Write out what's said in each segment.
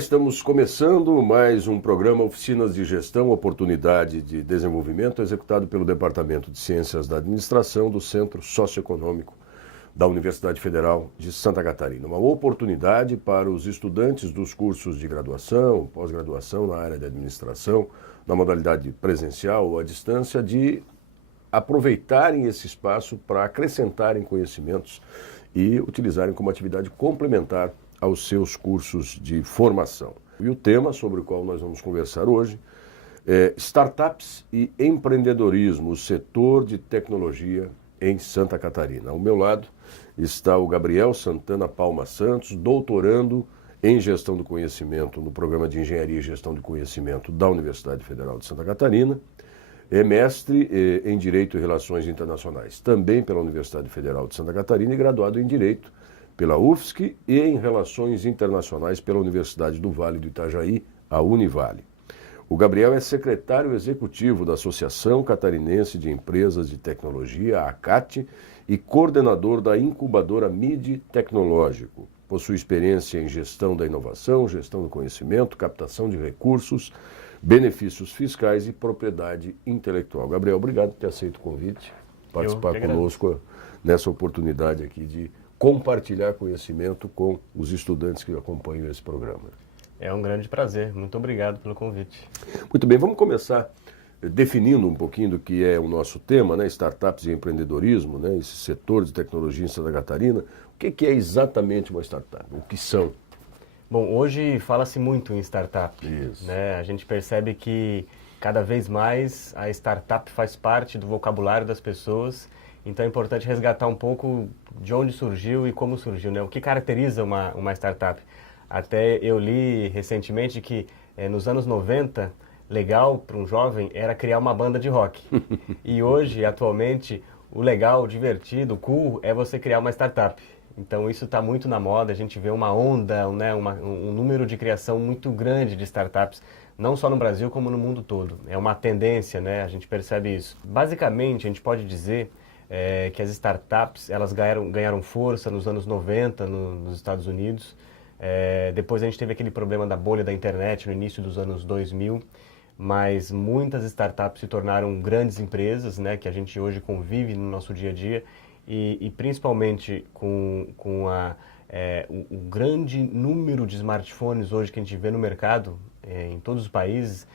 estamos começando mais um programa Oficinas de Gestão, Oportunidade de Desenvolvimento, executado pelo Departamento de Ciências da Administração do Centro Socioeconômico da Universidade Federal de Santa Catarina. Uma oportunidade para os estudantes dos cursos de graduação, pós-graduação na área de administração, na modalidade presencial ou à distância, de aproveitarem esse espaço para acrescentarem conhecimentos e utilizarem como atividade complementar aos seus cursos de formação. E o tema sobre o qual nós vamos conversar hoje é Startups e Empreendedorismo, o setor de tecnologia em Santa Catarina. Ao meu lado está o Gabriel Santana Palma Santos, doutorando em Gestão do Conhecimento no Programa de Engenharia e Gestão de Conhecimento da Universidade Federal de Santa Catarina, é mestre em Direito e Relações Internacionais, também pela Universidade Federal de Santa Catarina, e graduado em Direito pela UFSC e em Relações Internacionais pela Universidade do Vale do Itajaí, a Univale. O Gabriel é secretário executivo da Associação Catarinense de Empresas de Tecnologia, a ACAT, e coordenador da incubadora MID Tecnológico. Possui experiência em gestão da inovação, gestão do conhecimento, captação de recursos, benefícios fiscais e propriedade intelectual. Gabriel, obrigado por ter aceito o convite, participar conosco nessa oportunidade aqui de compartilhar conhecimento com os estudantes que acompanham esse programa. É um grande prazer. Muito obrigado pelo convite. Muito bem, vamos começar definindo um pouquinho do que é o nosso tema, né? Startups e empreendedorismo, né? Esse setor de tecnologia em Santa Catarina. O que é exatamente uma startup? O que são? Bom, hoje fala-se muito em startup. Isso. Né? A gente percebe que cada vez mais a startup faz parte do vocabulário das pessoas. Então é importante resgatar um pouco de onde surgiu e como surgiu, né? O que caracteriza uma startup. Até eu li recentemente que nos anos 90, legal para um jovem era criar uma banda de rock. E hoje, atualmente, o legal, o divertido, o cool é você criar uma startup. Então isso está muito na moda, a gente vê uma onda, né, um número de criação muito grande de startups, não só no Brasil como no mundo todo. É uma tendência, né? A gente percebe isso. Basicamente, a gente pode dizer que as startups elas ganharam força nos anos 90 nos Estados Unidos. Depois a gente teve aquele problema da bolha da internet no início dos anos 2000, mas muitas startups se tornaram grandes empresas, né, que a gente hoje convive no nosso dia a dia, e principalmente com o grande número de smartphones hoje que a gente vê no mercado, em todos os países,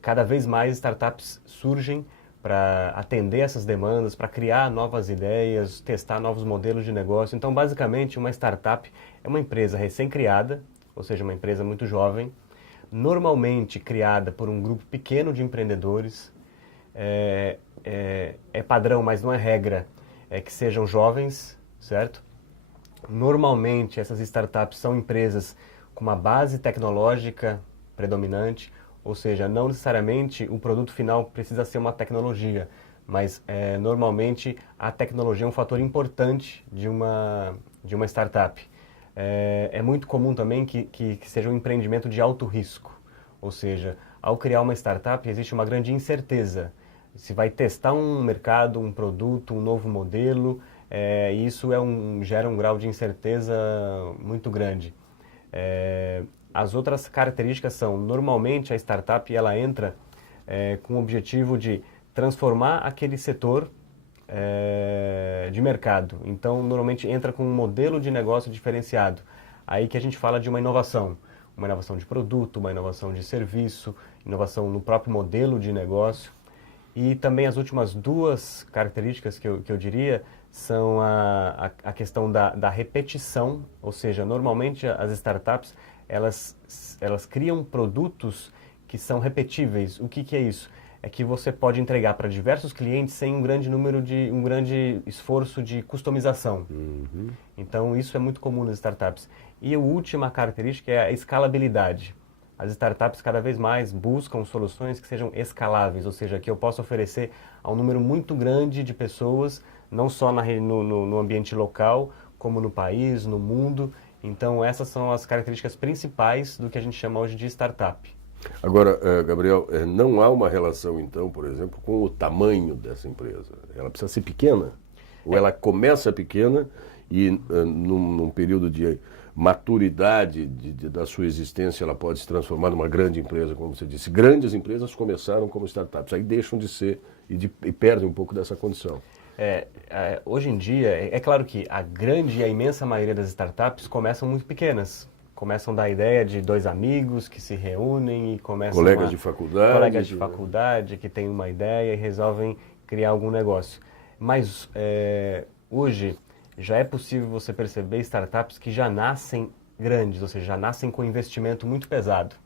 cada vez mais startups surgem para atender essas demandas, para criar novas ideias, testar novos modelos de negócio. Então, basicamente, uma startup é uma empresa recém-criada, ou seja, uma empresa muito jovem, normalmente criada por um grupo pequeno de empreendedores. É padrão, mas não é regra, que sejam jovens, certo? Normalmente, essas startups são empresas com uma base tecnológica predominante, ou seja, não necessariamente o produto final precisa ser uma tecnologia, mas normalmente a tecnologia é um fator importante de uma startup. É muito comum também que seja um empreendimento de alto risco, ou seja, ao criar uma startup existe uma grande incerteza. Se vai testar um mercado, um produto, um novo modelo, e isso gera um grau de incerteza muito grande. As outras características são, normalmente a startup ela entra com o objetivo de transformar aquele setor de mercado. Então, normalmente entra com um modelo de negócio diferenciado. Aí que a gente fala de uma inovação de produto, uma inovação de serviço, inovação no próprio modelo de negócio. E também as últimas duas características que eu diria são a questão da repetição, ou seja, normalmente as startups elas criam produtos que são repetíveis. O que é isso? É que você pode entregar para diversos clientes sem um grande esforço de customização. Uhum. Então isso é muito comum nas startups. E a última característica é a escalabilidade. As startups cada vez mais buscam soluções que sejam escaláveis, ou seja, que eu possa oferecer a um número muito grande de pessoas, não só no ambiente local, como no país, no mundo. Então essas são as características principais do que a gente chama hoje de startup. Agora, Gabriel, não há uma relação, então, por exemplo, com o tamanho dessa empresa. Ela precisa ser pequena? Ou ela começa pequena e num período de maturidade da sua existência, ela pode se transformar numa grande empresa, como você disse. Grandes empresas começaram como startups, aí deixam de ser e perdem um pouco dessa condição. Hoje em dia, é claro que a grande e a imensa maioria das startups começam muito pequenas. Começam da ideia de dois amigos que se reúnem e começam Colegas de faculdade, que têm uma ideia e resolvem criar algum negócio. Mas hoje já é possível você perceber startups que já nascem grandes, ou seja, já nascem com investimento muito pesado.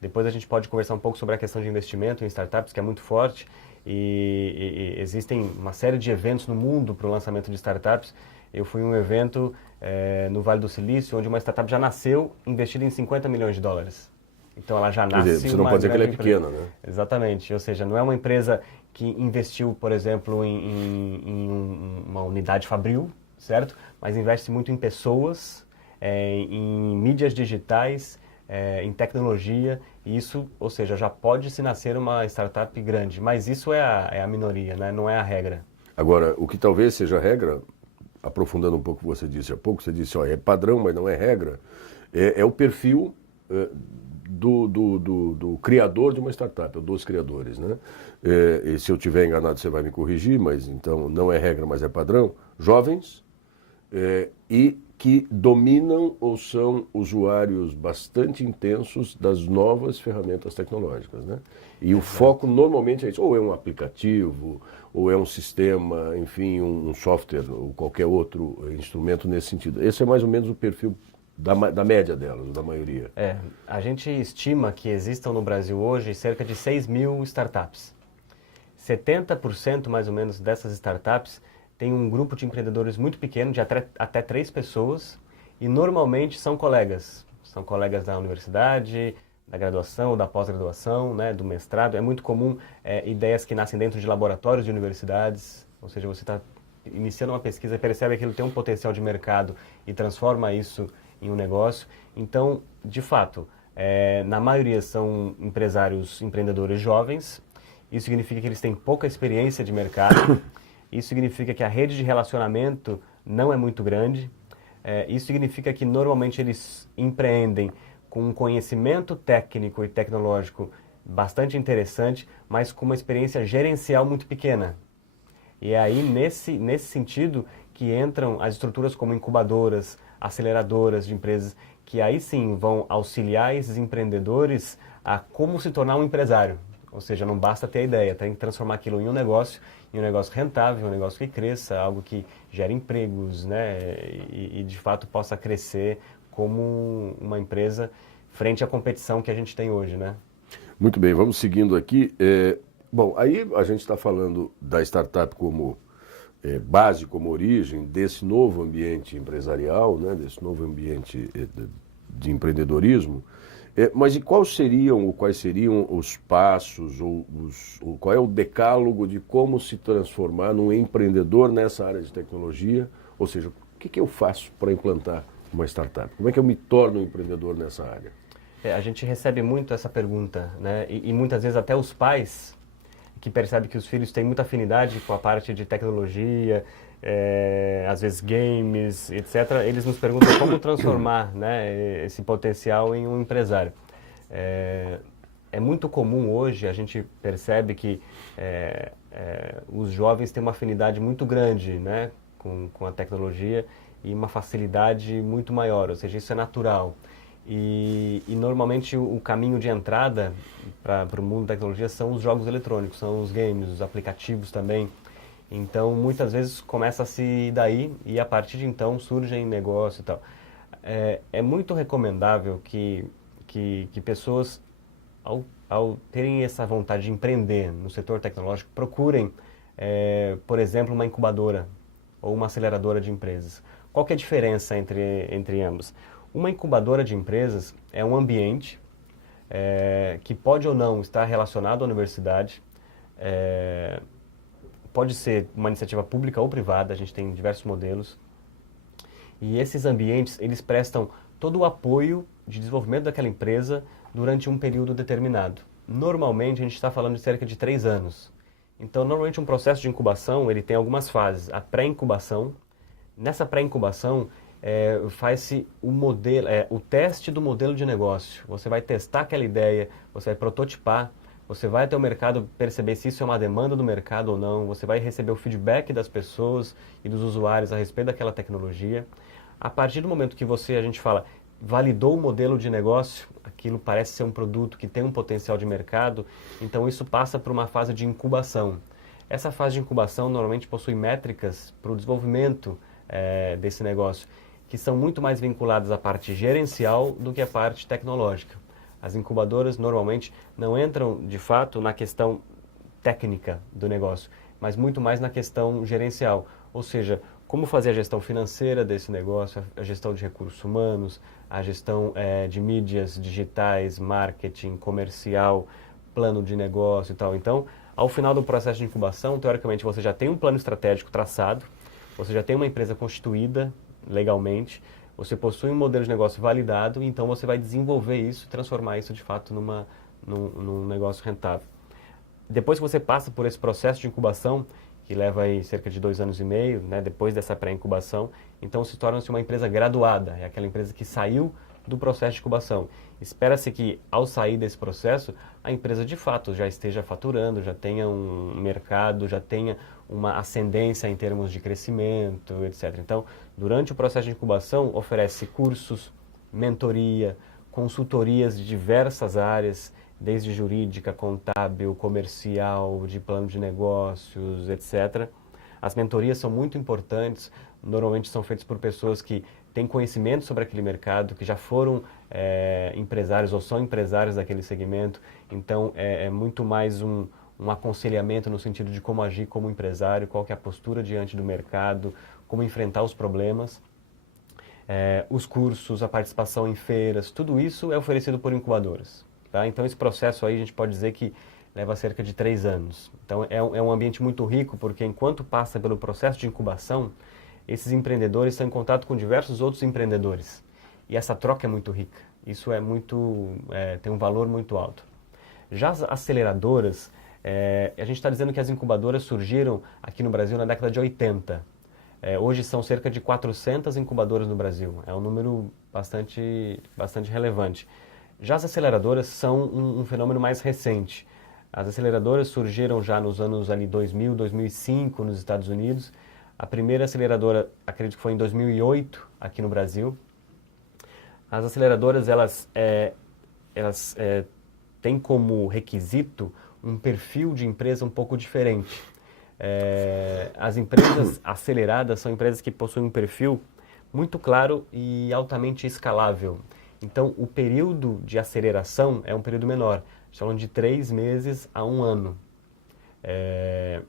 Depois a gente pode conversar um pouco sobre a questão de investimento em startups, que é muito forte, e existem uma série de eventos no mundo para o lançamento de startups. Eu fui em um evento no Vale do Silício, onde uma startup já nasceu investida em 50 milhões de dólares. Então ela já nasce. Quer dizer, você não pode dizer que ela é pequena, né? Exatamente, ou seja, não é uma empresa que investiu, por exemplo, em uma unidade fabril, certo? Mas investe muito em pessoas, em mídias digitais, em tecnologia, e isso, ou seja, já pode se nascer uma startup grande, mas isso é a minoria, né? Não é a regra. Agora, o que talvez seja a regra, aprofundando um pouco o que você disse há pouco, você disse, é padrão, mas não é regra, é o perfil do criador de uma startup, ou dos criadores, né? E se eu estiver enganado, você vai me corrigir, mas então não é regra, mas é padrão. Jovens e que dominam ou são usuários bastante intensos das novas ferramentas tecnológicas, né? E o foco normalmente é isso, ou é um aplicativo, ou é um sistema, enfim, um software, ou qualquer outro instrumento nesse sentido. Esse é mais ou menos o perfil da média delas, da maioria. A gente estima que existam no Brasil hoje cerca de 6 mil startups. 70% mais ou menos dessas startups tem um grupo de empreendedores muito pequeno, de até 3 pessoas, e normalmente são colegas. São colegas da universidade, da graduação, da pós-graduação, né, do mestrado. É muito comum ideias que nascem dentro de laboratórios de universidades, ou seja, você está iniciando uma pesquisa e percebe que ele tem um potencial de mercado e transforma isso em um negócio. Então, de fato, na maioria são empreendedores jovens. Isso significa que eles têm pouca experiência de mercado. Isso significa que a rede de relacionamento não é muito grande. Isso significa que normalmente eles empreendem com um conhecimento técnico e tecnológico bastante interessante, mas com uma experiência gerencial muito pequena. E é aí, nesse sentido, que entram as estruturas como incubadoras, aceleradoras de empresas, que aí sim vão auxiliar esses empreendedores a como se tornar um empresário. Ou seja, não basta ter a ideia, tem que transformar aquilo em um negócio rentável, um negócio que cresça, algo que gere empregos, né? E de fato possa crescer como uma empresa frente à competição que a gente tem hoje, né? Muito bem, vamos seguindo aqui. Bom, aí a gente está falando da startup como base, como origem desse novo ambiente empresarial, né? Desse novo ambiente de empreendedorismo. Mas e quais seriam os passos, ou qual é o decálogo de como se transformar num empreendedor nessa área de tecnologia? Ou seja, o que eu faço para implantar uma startup? Como é que eu me torno um empreendedor nessa área? A gente recebe muito essa pergunta, né? E muitas vezes até os pais que percebem que os filhos têm muita afinidade com a parte de tecnologia, às vezes games, etc., eles nos perguntam como transformar, né, esse potencial em um empresário. É muito comum hoje, a gente percebe que os jovens têm uma afinidade muito grande, né, com a tecnologia e uma facilidade muito maior, ou seja, isso é natural. E normalmente o caminho de entrada para o mundo da tecnologia são os jogos eletrônicos, são os games, os aplicativos também. Então, muitas vezes começa-se daí e a partir de então surgem negócios e tal. É muito recomendável que pessoas, ao terem essa vontade de empreender no setor tecnológico, procurem, por exemplo, uma incubadora ou uma aceleradora de empresas. Qual que é a diferença entre ambas? Uma incubadora de empresas é um ambiente que pode ou não estar relacionado à universidade, pode ser uma iniciativa pública ou privada, a gente tem diversos modelos. E esses ambientes, eles prestam todo o apoio de desenvolvimento daquela empresa durante um período determinado. Normalmente, a gente está falando de cerca de 3 anos. Então, normalmente, um processo de incubação, ele tem algumas fases. A pré-incubação. Nessa pré-incubação, faz-se o teste do modelo de negócio. Você vai testar aquela ideia, você vai prototipar, você vai até o mercado perceber se isso é uma demanda do mercado ou não, você vai receber o feedback das pessoas e dos usuários a respeito daquela tecnologia. A partir do momento que a gente fala, validou o modelo de negócio, aquilo parece ser um produto que tem um potencial de mercado, então isso passa por uma fase de incubação. Essa fase de incubação normalmente possui métricas para o desenvolvimento desse negócio, que são muito mais vinculadas à parte gerencial do que à parte tecnológica. As incubadoras normalmente não entram, de fato, na questão técnica do negócio, mas muito mais na questão gerencial, ou seja, como fazer a gestão financeira desse negócio, a gestão de recursos humanos, a gestão de mídias digitais, marketing, comercial, plano de negócio e tal. Então, ao final do processo de incubação, teoricamente, você já tem um plano estratégico traçado, você já tem uma empresa constituída legalmente, você possui um modelo de negócio validado, então você vai desenvolver isso, transformar isso de fato num negócio rentável. Depois que você passa por esse processo de incubação, que leva aí cerca de 2 anos e meio, né, depois dessa pré-incubação, então se torna-se uma empresa graduada, é aquela empresa que saiu do processo de incubação. Espera-se que, ao sair desse processo, a empresa de fato já esteja faturando, já tenha um mercado, já tenha uma ascendência em termos de crescimento, etc. Então, durante o processo de incubação, oferece cursos, mentoria, consultorias de diversas áreas, desde jurídica, contábil, comercial, de plano de negócios, etc. As mentorias são muito importantes, normalmente são feitas por pessoas que têm conhecimento sobre aquele mercado, que já foram empresários ou são empresários daquele segmento, então é muito mais um aconselhamento no sentido de como agir como empresário, qual que é a postura diante do mercado, como enfrentar os problemas. Os cursos, a participação em feiras, tudo isso é oferecido por incubadoras. Tá? Então esse processo aí a gente pode dizer que leva cerca de 3 anos. Então é um ambiente muito rico, porque enquanto passa pelo processo de incubação, esses empreendedores estão em contato com diversos outros empreendedores. E essa troca é muito rica. Isso tem um valor muito alto. Já as aceleradoras, a gente está dizendo que as incubadoras surgiram aqui no Brasil na década de 80. Hoje são cerca de 400 incubadoras no Brasil. É um número bastante relevante. Já as aceleradoras são um fenômeno mais recente. As aceleradoras surgiram já nos anos ali 2000, 2005 nos Estados Unidos. A primeira aceleradora, acredito que foi em 2008 aqui no Brasil. As aceleradoras, elas têm como requisito um perfil de empresa um pouco diferente. As empresas aceleradas são empresas que possuem um perfil muito claro e altamente escalável. Então, o período de aceleração é um período menor. Estamos falando de 3 meses a 1 ano. É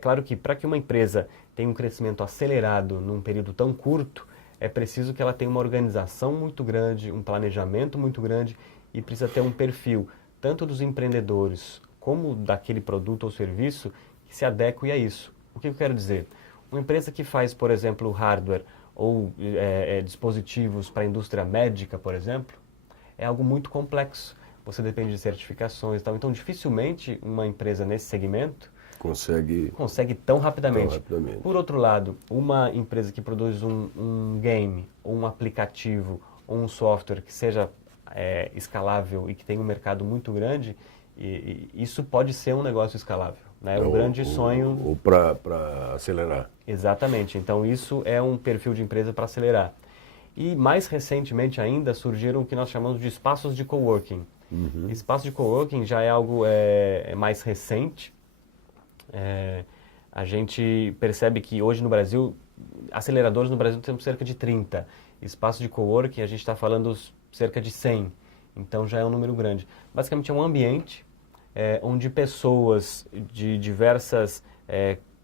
claro que para que uma empresa tenha um crescimento acelerado num período tão curto, é preciso que ela tenha uma organização muito grande, um planejamento muito grande e precisa ter um perfil, tanto dos empreendedores como daquele produto ou serviço, que se adeque a isso. O que eu quero dizer? Uma empresa que faz, por exemplo, hardware ou dispositivos para a indústria médica, por exemplo, é algo muito complexo. Você depende de certificações e tal. Então, dificilmente uma empresa nesse segmento consegue tão rapidamente. Por outro lado, uma empresa que produz um game, ou um aplicativo, ou um software que seja escalável e que tenha um mercado muito grande, isso pode ser um negócio escalável. Né? É um grande sonho. Ou para acelerar. Exatamente. Então, isso é um perfil de empresa para acelerar. E, mais recentemente ainda, surgiram o que nós chamamos de espaços de coworking. Uhum. Espaço de coworking já é algo mais recente. A gente percebe que hoje no Brasil, aceleradores no Brasil temos cerca de 30. Espaço de coworking, a gente está falando cerca de 100. Então, já é um número grande. Basicamente, é um ambiente onde pessoas de diversas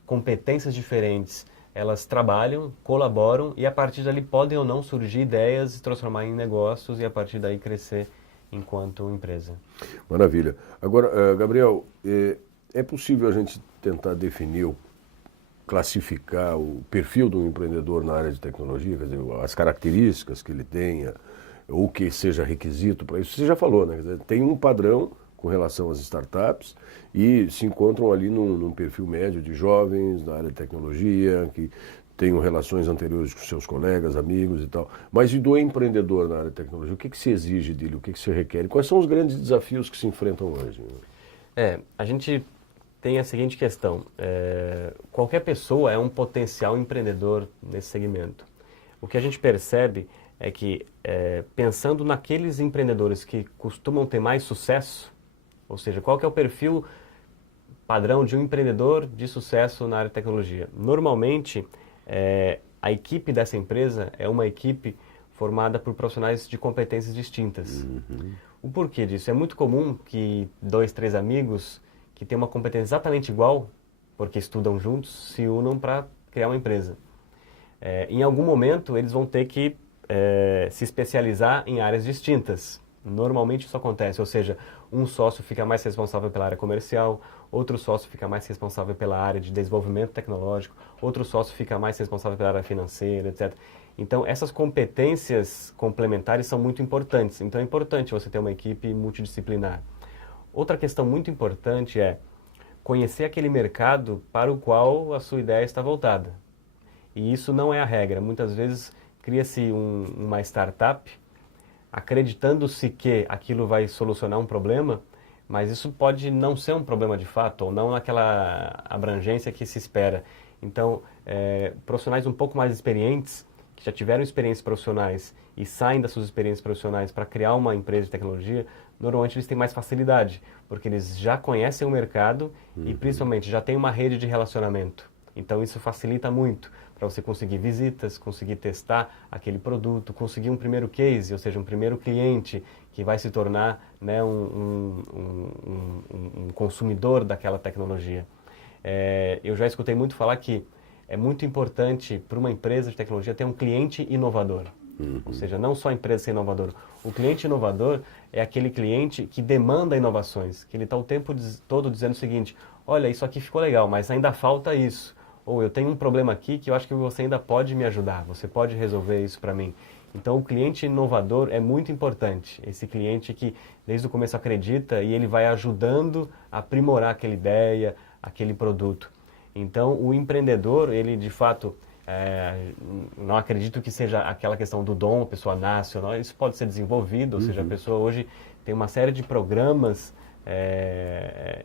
competências diferentes, elas trabalham, colaboram e a partir dali podem ou não surgir ideias, se transformar em negócios e a partir daí crescer enquanto empresa. Maravilha. Agora, Gabriel, é possível a gente tentar definir, classificar o perfil de um empreendedor na área de tecnologia, quer dizer, as características que ele tenha, ou que seja requisito para isso? Você já falou, né? Quer dizer, tem um padrão com relação às startups e se encontram ali num perfil médio de jovens na área de tecnologia, que tenham relações anteriores com seus colegas, amigos e tal. Mas e do empreendedor na área de tecnologia? O que se exige dele? O que se requer? Quais são os grandes desafios que se enfrentam hoje? A gente tem a seguinte questão. Qualquer pessoa é um potencial empreendedor nesse segmento. O que a gente percebe é que, pensando naqueles empreendedores que costumam ter mais sucesso, ou seja, qual que é o perfil padrão de um empreendedor de sucesso na área de tecnologia? Normalmente, a equipe dessa empresa é uma equipe formada por profissionais de competências distintas. Uhum. O porquê disso? É muito comum que 2, 3 amigos que têm uma competência exatamente igual, porque estudam juntos, se unam para criar uma empresa. Em algum momento, eles vão ter que se especializar em áreas distintas. Normalmente isso acontece, ou seja, um sócio fica mais responsável pela área comercial, outro sócio fica mais responsável pela área de desenvolvimento tecnológico, outro sócio fica mais responsável pela área financeira, etc. Então, essas competências complementares são muito importantes. Então, é importante você ter uma equipe multidisciplinar. Outra questão muito importante é conhecer aquele mercado para o qual a sua ideia está voltada. E isso não é a regra. Muitas vezes cria-se uma startup acreditando-se que aquilo vai solucionar um problema, mas isso pode não ser um problema de fato, ou não naquela abrangência que se espera. Então, profissionais um pouco mais experientes, que já tiveram experiências profissionais e saem das suas experiências profissionais para criar uma empresa de tecnologia, normalmente eles têm mais facilidade, porque eles já conhecem o mercado e principalmente já têm uma rede de relacionamento. Então isso facilita muito para você conseguir visitas, conseguir testar aquele produto, conseguir um primeiro case, ou seja, um primeiro cliente que vai se tornar, né, um consumidor daquela tecnologia. Eu já escutei muito falar que é muito importante para uma empresa de tecnologia ter um cliente inovador. Ou seja, não só a empresa ser inovadora. O cliente inovador é aquele cliente que demanda inovações, que ele está o tempo todo dizendo o seguinte: olha, isso aqui ficou legal, mas ainda falta isso. Ou eu tenho um problema aqui que eu acho que você ainda pode me ajudar, você pode resolver isso para mim. Então, o cliente inovador é muito importante. Esse cliente que desde o começo acredita e ele vai ajudando a aprimorar aquela ideia, aquele produto. Então, o empreendedor, ele de fato, não acredito que seja aquela questão do dom, a pessoa nasce ou não, isso pode ser desenvolvido, ou seja, a pessoa hoje tem uma série de programas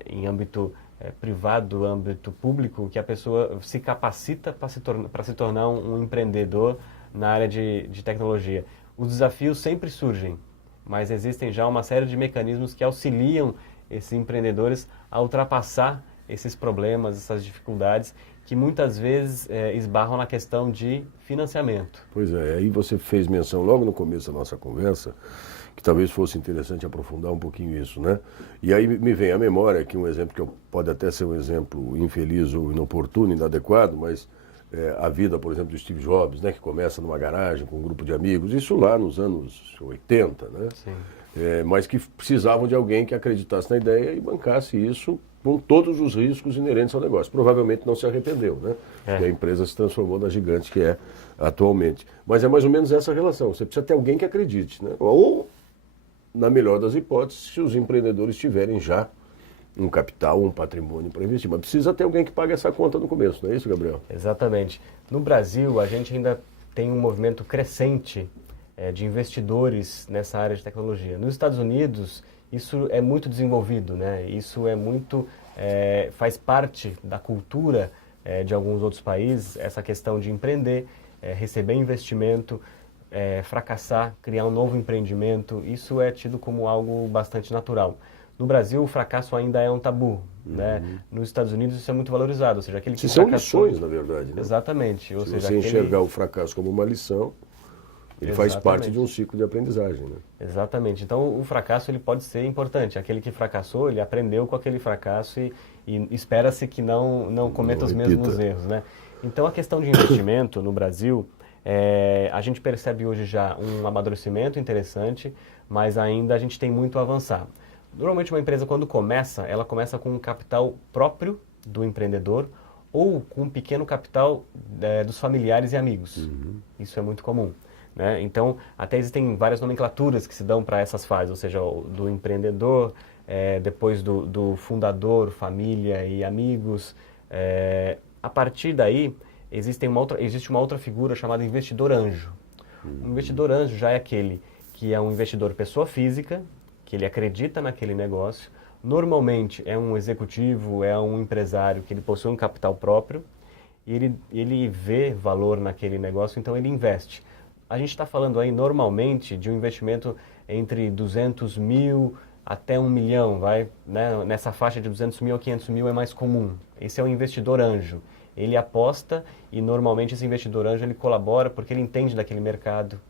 em âmbito privado, âmbito público, que a pessoa se capacita para se tornar um empreendedor na área de tecnologia. Os desafios sempre surgem, mas existem já uma série de mecanismos que auxiliam esses empreendedores a ultrapassar esses problemas, essas dificuldades, que muitas vezes esbarram na questão de financiamento. Pois é, aí você fez menção logo no começo da nossa conversa, que talvez fosse interessante aprofundar um pouquinho isso, né? E aí me vem à memória aqui um exemplo que pode até ser um exemplo infeliz ou inoportuno, inadequado, mas a vida, por exemplo, do Steve Jobs, né, que começa numa garagem com um grupo de amigos, isso lá nos anos 80, né? Sim. Mas que precisavam de alguém que acreditasse na ideia e bancasse isso com todos os riscos inerentes ao negócio. Provavelmente não se arrependeu, né? E a empresa se transformou na gigante que é atualmente. Mas é mais ou menos essa relação. Você precisa ter alguém que acredite, né? Ou, na melhor das hipóteses, se os empreendedores tiverem já um capital, um patrimônio para investir. Mas precisa ter alguém que pague essa conta no começo, não é isso, Gabriel? Exatamente. No Brasil, a gente ainda tem um movimento crescente de investidores nessa área de tecnologia. Nos Estados Unidos, isso é muito desenvolvido, né? Isso é muito, faz parte da cultura de alguns outros países, essa questão de empreender, receber investimento, fracassar, criar um novo empreendimento, isso é tido como algo bastante natural. No Brasil, o fracasso ainda é um tabu, né? Nos Estados Unidos isso é muito valorizado, ou seja, aquele que são fracassou... lições, na verdade, né? Exatamente. Ou Se seja, você enxergar o fracasso como uma lição, ele faz parte de um ciclo de aprendizagem, né? Exatamente. Então, o fracasso ele pode ser importante. Aquele que fracassou, ele aprendeu com aquele fracasso e espera-se que não cometa os mesmos erros, né? Então, a questão de investimento no Brasil, a gente percebe hoje já um amadurecimento interessante, mas ainda a gente tem muito a avançar. Normalmente, uma empresa, quando começa, ela começa com um capital próprio do empreendedor ou com um pequeno capital dos familiares e amigos. Isso é muito comum, né? Então, até existem várias nomenclaturas que se dão para essas fases, ou seja, do empreendedor, depois do fundador, família e amigos. A partir daí, existe uma outra figura chamada investidor anjo. O investidor anjo já é aquele que é um investidor pessoa física, que ele acredita naquele negócio. Normalmente é um executivo, é um empresário que ele possui um capital próprio e ele vê valor naquele negócio, então ele investe. A gente está falando aí normalmente de um investimento entre 200 mil até 1 milhão, né? Nessa faixa de 200 mil a 500 mil é mais comum. Esse é o investidor anjo. Ele aposta e normalmente esse investidor anjo ele colabora porque ele entende daquele mercado,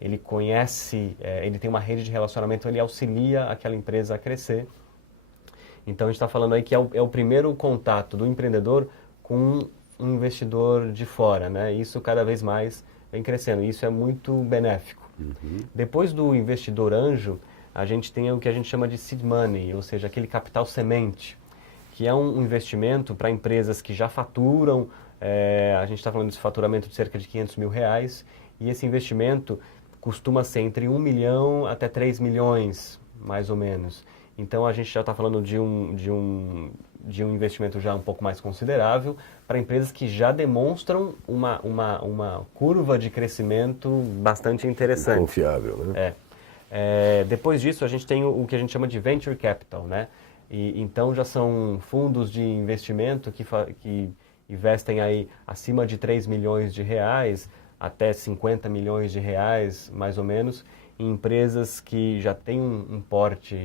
ele conhece, ele tem uma rede de relacionamento, ele auxilia aquela empresa a crescer. Então a gente está falando aí que é o primeiro contato do empreendedor com um investidor de fora, né? Isso cada vez mais vem crescendo, isso é muito benéfico. Depois do investidor anjo, a gente tem o que a gente chama de seed money, ou seja, aquele capital semente, que é um investimento para empresas que já faturam, a gente está falando de faturamento de cerca de 500 mil reais, e esse investimento costuma ser entre 1 milhão até 3 milhões, mais ou menos. Então a gente já está falando de um investimento já um pouco mais considerável para empresas que já demonstram uma curva de crescimento bastante interessante. Confiável, né? Depois disso, a gente tem o que a gente chama de venture capital, né? E então já são fundos de investimento que investem aí acima de 3 milhões de reais até 50 milhões de reais, mais ou menos, em empresas que já têm um porte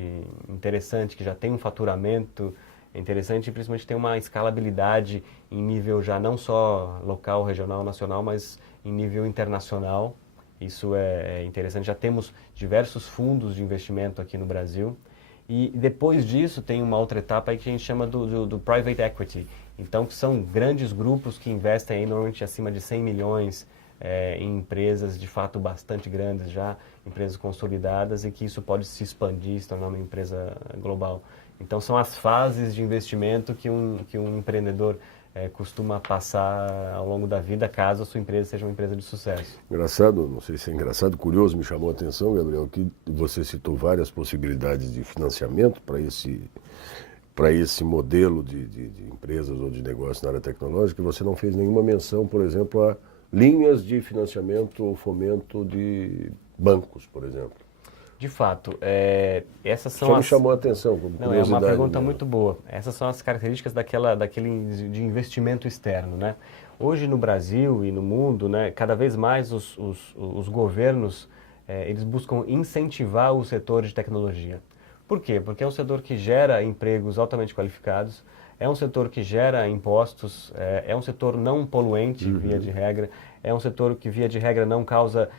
interessante, que já têm um faturamento interessante e principalmente tem uma escalabilidade em nível já não só local, regional, nacional, mas em nível internacional. Isso é interessante. Já temos diversos fundos de investimento aqui no Brasil. E depois disso tem uma outra etapa aí que a gente chama do private equity. Então, que são grandes grupos que investem aí normalmente acima de 100 milhões em empresas de fato bastante grandes já, empresas consolidadas e que isso pode se expandir, se tornar uma empresa global. Então, são as fases de investimento que um empreendedor costuma passar ao longo da vida, caso a sua empresa seja uma empresa de sucesso. Engraçado, não sei se é engraçado, curioso, me chamou a atenção, Gabriel, que você citou várias possibilidades de financiamento para esse modelo de empresas ou de negócio na área tecnológica, e você não fez nenhuma menção, por exemplo, a linhas de financiamento ou fomento de bancos, por exemplo. De fato, essas são Só me chamou a atenção, como Não, é uma pergunta mesmo. muito boa. Essas são as características daquele de investimento externo, né? Hoje no Brasil e no mundo, né, cada vez mais os governos eles buscam incentivar o setor de tecnologia. Por quê? Porque é um setor que gera empregos altamente qualificados, é um setor que gera impostos, é um setor não poluente, via de regra, é um setor que, via de regra, não causa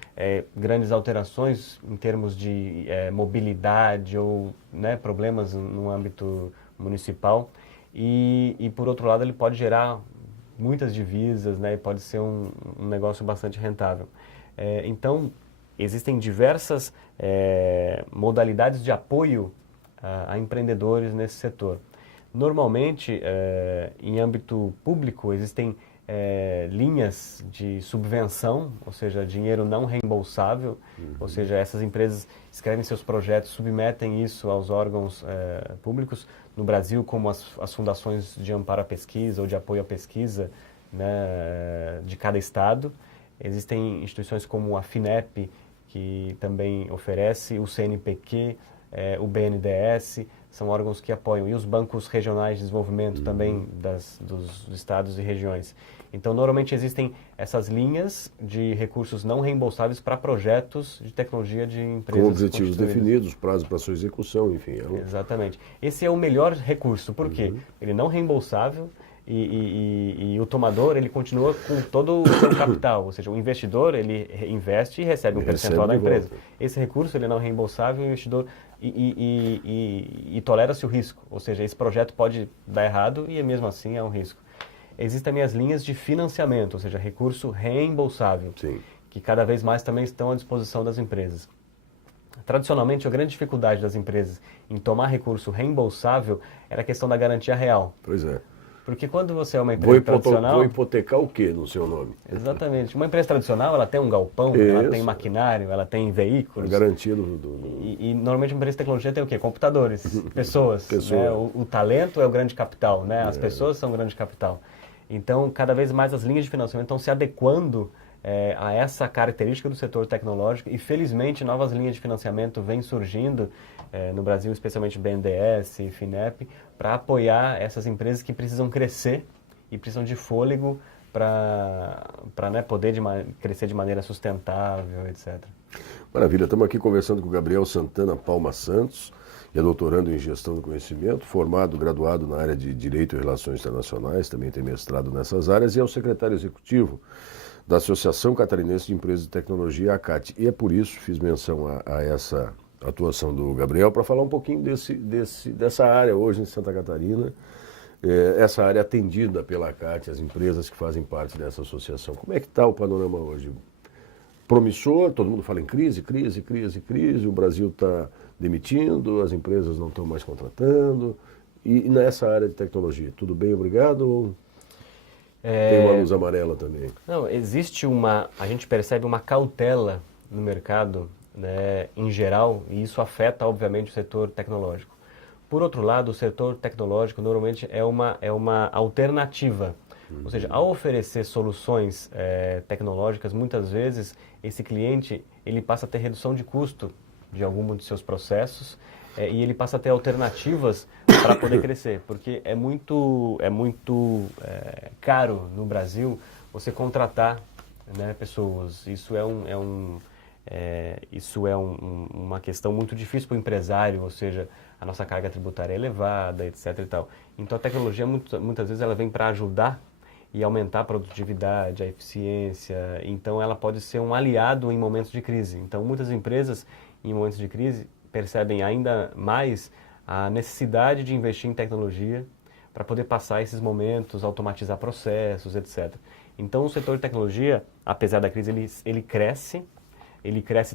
grandes alterações em termos de mobilidade ou problemas no âmbito municipal. E, por outro lado, ele pode gerar muitas divisas, né, e pode ser um negócio bastante rentável. Então, existem diversas modalidades de apoio a empreendedores nesse setor. Normalmente, em âmbito público, existem linhas de subvenção, ou seja, dinheiro não reembolsável, ou seja, essas empresas escrevem seus projetos, submetem isso aos órgãos públicos, no Brasil, como as fundações de amparo à pesquisa ou de apoio à pesquisa, né, de cada estado. Existem instituições como a FINEP, que também oferece, o CNPq, o BNDES, são órgãos que apoiam, e os bancos regionais de desenvolvimento também dos estados e regiões. Então, normalmente existem essas linhas de recursos não reembolsáveis para projetos de tecnologia de empresas. Com objetivos definidos, prazo para sua execução, enfim. Exatamente. Esse é o melhor recurso, por quê? Ele não reembolsável e o tomador, ele continua com todo o seu capital, ou seja, o investidor, ele investe e recebe um percentual da empresa. Esse recurso, ele não é reembolsável, o investidor e tolera-se o risco, ou seja, esse projeto pode dar errado e mesmo assim é um risco. Existem também as linhas de financiamento, ou seja, recurso reembolsável, Sim. que cada vez mais também estão à disposição das empresas. Tradicionalmente, a grande dificuldade das empresas em tomar recurso reembolsável era a questão da garantia real. Pois é. Porque quando você é uma empresa tradicional... Vou hipotecar o quê no seu nome? Exatamente. Uma empresa tradicional, ela tem um galpão, ela tem maquinário, ela tem veículos. A garantia E normalmente uma empresa de tecnologia tem o quê? Computadores, pessoas. Né? O talento é o grande capital, né? As pessoas são o grande capital. Então, cada vez mais as linhas de financiamento estão se adequando a essa característica do setor tecnológico e, felizmente, novas linhas de financiamento vêm surgindo no Brasil, especialmente BNDES e FINEP, para apoiar essas empresas que precisam crescer e precisam de fôlego para né, poder crescer de maneira sustentável, etc. Maravilha, estamos aqui conversando com o Gabriel Santana Palma Santos, que é doutorando em Gestão do Conhecimento, formado, graduado na área de Direito e Relações Internacionais, também tem mestrado nessas áreas, e é o secretário executivo da Associação Catarinense de Empresas de Tecnologia, ACAT. E é por isso, fiz menção a essa atuação do Gabriel, para falar um pouquinho dessa área hoje em Santa Catarina, essa área atendida pela ACAT, as empresas que fazem parte dessa associação. Como é que está o panorama hoje? Promissor, todo mundo fala em crise, o Brasil está demitindo, as empresas não estão mais contratando, e nessa área de tecnologia, tudo bem, obrigado? Tem uma luz amarela também. Não, a gente percebe uma cautela no mercado, né, em geral, e isso afeta, obviamente, o setor tecnológico. Por outro lado, o setor tecnológico normalmente é uma alternativa. Ou seja, ao oferecer soluções tecnológicas, muitas vezes esse cliente ele passa a ter redução de custo de algum dos seus processos e ele passa a ter alternativas para poder crescer, porque é muito caro no Brasil você contratar, né, pessoas. Isso é uma questão muito difícil para o empresário, ou seja, a nossa carga tributária é elevada, etc. e tal. Então a tecnologia muitas vezes ela vem para ajudar e aumentar a produtividade, a eficiência. Então ela pode ser um aliado em momentos de crise. Então muitas empresas em momentos de crise percebem ainda mais a necessidade de investir em tecnologia para poder passar esses momentos, automatizar processos, etc. Então o setor de tecnologia, apesar da crise, ele cresce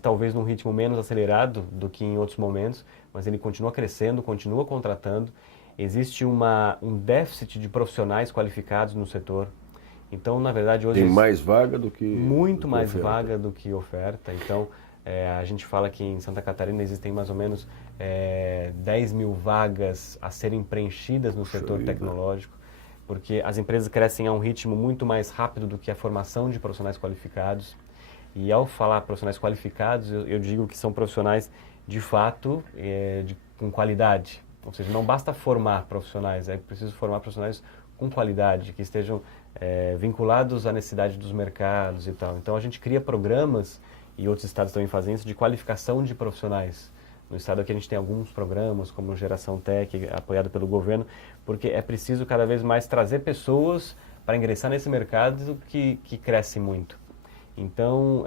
talvez num ritmo menos acelerado do que em outros momentos, mas ele continua crescendo, continua contratando. Existe um déficit de profissionais qualificados no setor. Então, na verdade, hoje... Tem mais vaga do que muito mais oferta. Vaga do que oferta. Então, a gente fala que em Santa Catarina existem mais ou menos 10 mil vagas a serem preenchidas no setor tecnológico, porque as empresas crescem a um ritmo muito mais rápido do que a formação de profissionais qualificados. E ao falar profissionais qualificados, eu digo que são profissionais de fato com qualidade. Ou seja, não basta formar profissionais, é preciso formar profissionais com qualidade, que estejam vinculados à necessidade dos mercados e tal. Então a gente cria programas, e outros estados também fazem isso, de qualificação de profissionais. No estado aqui a gente tem alguns programas, como Geração Tech, apoiado pelo governo, porque é preciso cada vez mais trazer pessoas para ingressar nesse mercado que cresce muito. Então,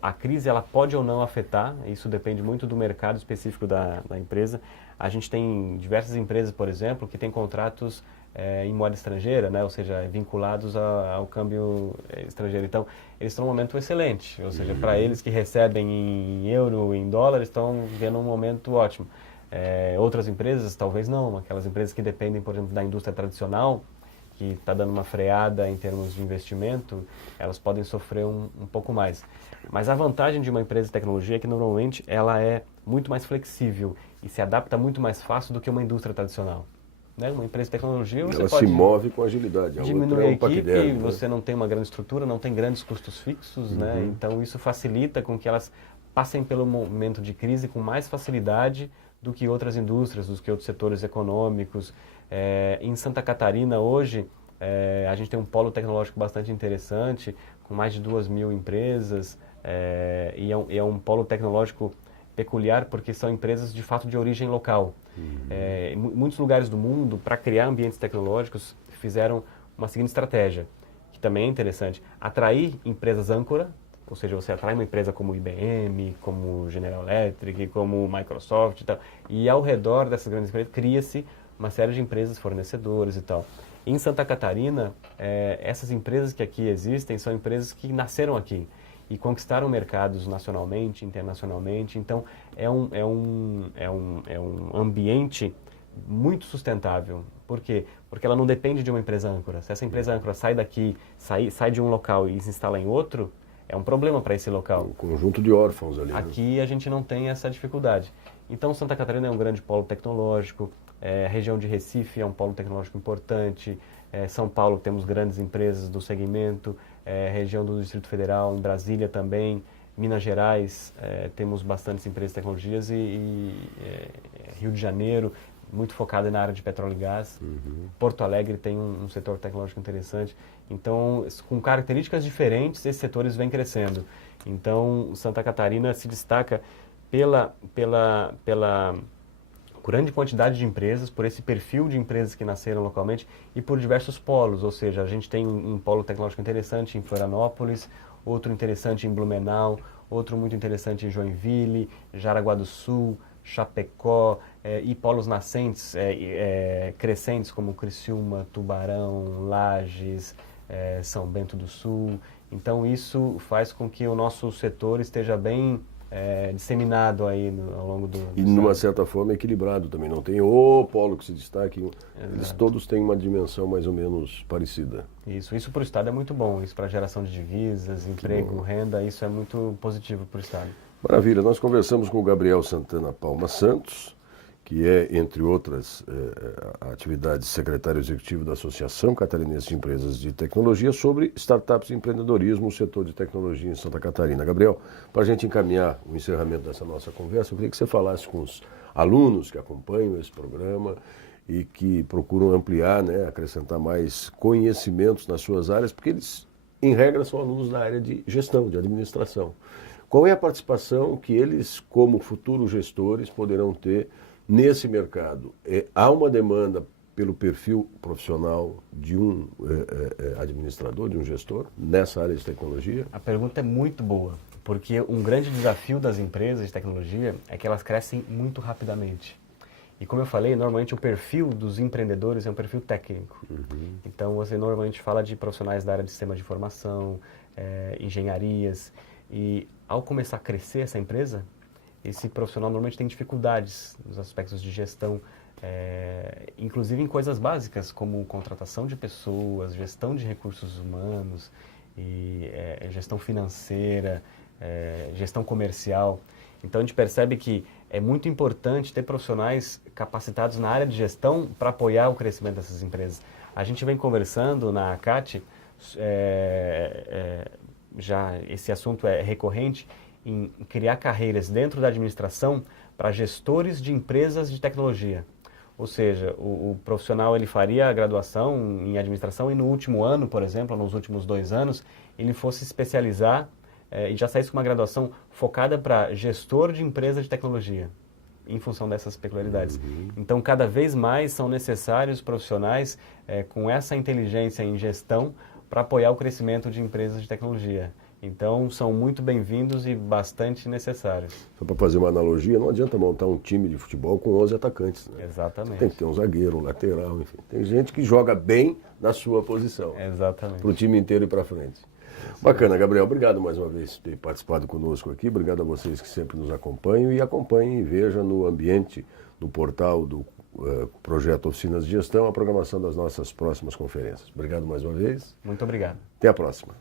a crise ela pode ou não afetar, isso depende muito do mercado específico da empresa. A gente tem diversas empresas, por exemplo, que têm contratos em moeda estrangeira, né? Ou seja, vinculados ao câmbio estrangeiro. Então, eles estão num momento excelente, ou seja, para eles que recebem em euro, em dólar, estão vendo um momento ótimo. Outras empresas, talvez não, aquelas empresas que dependem, por exemplo, da indústria tradicional, que está dando uma freada em termos de investimento, elas podem sofrer um pouco mais. Mas a vantagem de uma empresa de tecnologia é que normalmente ela é muito mais flexível e se adapta muito mais fácil do que uma indústria tradicional. Né? Uma empresa de tecnologia você pode se move com agilidade. Diminuir a equipe, você não tem uma grande estrutura, não tem grandes custos fixos, né? Então isso facilita com que elas passem pelo momento de crise com mais facilidade do que outras indústrias, do que outros setores econômicos. Em Santa Catarina, hoje, a gente tem um polo tecnológico bastante interessante, com mais de 2.000 empresas, e é um polo tecnológico peculiar porque são empresas de fato de origem local. Em muitos lugares do mundo, para criar ambientes tecnológicos, fizeram uma seguinte estratégia, que também é interessante: atrair empresas âncora, ou seja, você atrai uma empresa como IBM, como General Electric, como Microsoft e tal, e ao redor dessas grandes empresas cria-se uma série de empresas fornecedoras e tal. Em Santa Catarina, essas empresas que aqui existem são empresas que nasceram aqui e conquistaram mercados nacionalmente, internacionalmente. Então, é um ambiente muito sustentável. Por quê? Porque ela não depende de uma empresa âncora. Se essa empresa âncora sai daqui, sai de um local e se instala em outro, é um problema para esse local. Um conjunto de órfãos ali. Aqui a gente não tem essa dificuldade. Então, Santa Catarina é um grande polo tecnológico. A região de Recife é um polo tecnológico importante. São Paulo temos grandes empresas do segmento, região do Distrito Federal, em Brasília também, Minas Gerais, temos bastantes empresas de tecnologias e Rio de Janeiro, muito focada na área de petróleo e gás. Porto Alegre tem um setor tecnológico interessante. Então, com características diferentes, esses setores vêm crescendo. Então, Santa Catarina se destaca pela grande quantidade de empresas, por esse perfil de empresas que nasceram localmente e por diversos polos. Ou seja, a gente tem um polo tecnológico interessante em Florianópolis, outro interessante em Blumenau, outro muito interessante em Joinville, Jaraguá do Sul, Chapecó, e polos nascentes, crescentes como Criciúma, Tubarão, Lages, São Bento do Sul. Então isso faz com que o nosso setor esteja bem disseminado aí ao longo do E numa certa forma equilibrado também, não tem o polo que se destaque, eles todos têm uma dimensão mais ou menos parecida. Isso para o Estado é muito bom, isso para geração de divisas, emprego, renda, isso é muito positivo para o Estado. Maravilha, nós conversamos com o Gabriel Santana Palma Santos, que é, entre outras atividades, secretário executivo da Associação Catarinense de Empresas de Tecnologia, sobre startups e empreendedorismo no setor de tecnologia em Santa Catarina. Gabriel, para a gente encaminhar o encerramento dessa nossa conversa, eu queria que você falasse com os alunos que acompanham esse programa e que procuram ampliar, né, acrescentar mais conhecimentos nas suas áreas, porque eles, em regra, são alunos da área de gestão, de administração. Qual é a participação que eles, como futuros gestores, poderão ter nesse mercado? Há uma demanda pelo perfil profissional de um administrador, de um gestor, nessa área de tecnologia? A pergunta é muito boa, porque um grande desafio das empresas de tecnologia é que elas crescem muito rapidamente. E como eu falei, normalmente o perfil dos empreendedores é um perfil técnico. Então você normalmente fala de profissionais da área de sistema de informação, engenharias, e ao começar a crescer essa empresa, esse profissional normalmente tem dificuldades nos aspectos de gestão, inclusive em coisas básicas como contratação de pessoas, gestão de recursos humanos, e, gestão financeira, gestão comercial. Então a gente percebe que é muito importante ter profissionais capacitados na área de gestão para apoiar o crescimento dessas empresas. A gente vem conversando na ACAT, já esse assunto é recorrente, em criar carreiras dentro da administração para gestores de empresas de tecnologia. Ou seja, o profissional ele faria a graduação em administração e no último ano, por exemplo, nos últimos 2 anos, ele fosse especializar e já saísse com uma graduação focada para gestor de empresa de tecnologia, em função dessas peculiaridades. Então, cada vez mais são necessários profissionais com essa inteligência em gestão para apoiar o crescimento de empresas de tecnologia. Então, são muito bem-vindos e bastante necessários. Só para fazer uma analogia, não adianta montar um time de futebol com 11 atacantes, né? Exatamente. Você tem que ter um zagueiro, um lateral, enfim. Tem gente que joga bem na sua posição. Exatamente. Para o time inteiro ir para frente. Bacana, Gabriel. Obrigado mais uma vez por ter participado conosco aqui. Obrigado a vocês que sempre nos acompanham e acompanhem e vejam no ambiente, no portal do projeto Oficinas de Gestão, a programação das nossas próximas conferências. Obrigado mais uma vez. Muito obrigado. Até a próxima.